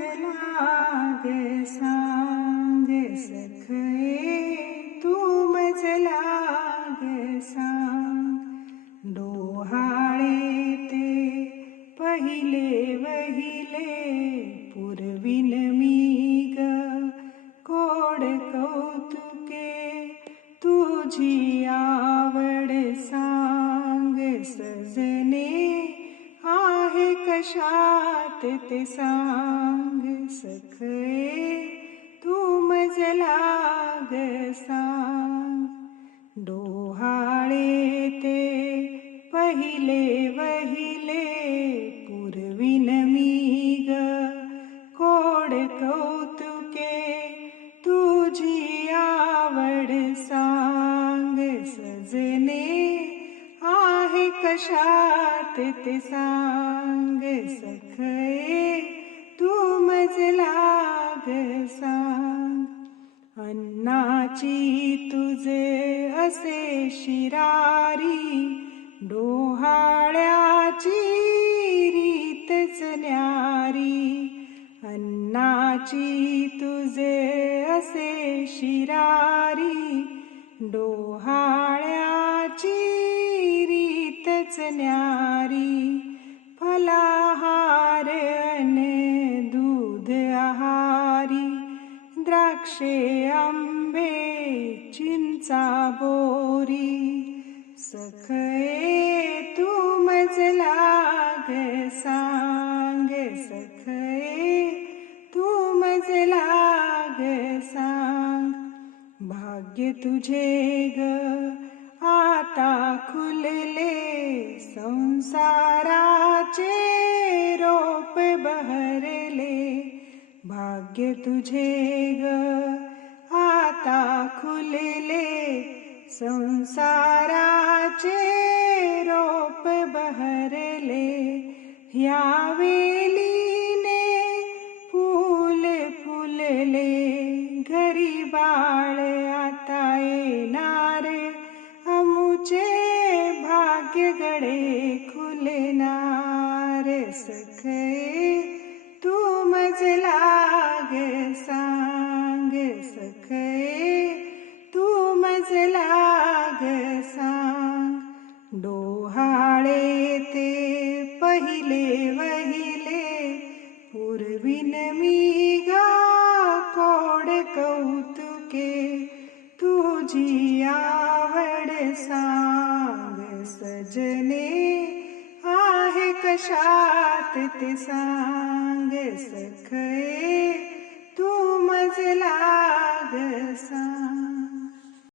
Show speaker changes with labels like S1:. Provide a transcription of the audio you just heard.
S1: मजला ग सांग सखये तू मजला ग सांग. डोहाळे ते पहिले कशात ते सांग सखे तू मजला ग सांग. डोहाळे ते पहिले वहिले पुरविन मी ग. कोड कौतुके तुझी आवड सांग सजने आहे कशात ते सांग. सखये तू मजला सांग. अन्नाची तुझे असे शिरारी डोहाळ्याची रीतच न्यारी. अन्नाची तुझे असे शिरारी डो द्राक्षे आंबे चिंचा बोरी. सखये तू मजला ग सांग. सखये तू मजला ग सांग. भाग्य तुझे ग आता खुलले संसार भाग्य तुझे ग. आता खुलले संसाराचे रोप बहरले. ह्या वेलीने फूल फुलले. घरी बाळ आता येणार. अमुचे भाग्य गडे खुलणार. सखे तू मजला वहिले वहिले पूर्विन मी गा कोड कौतुके तुझी आवड सांग सजने आहे कशात ते सांग सखये.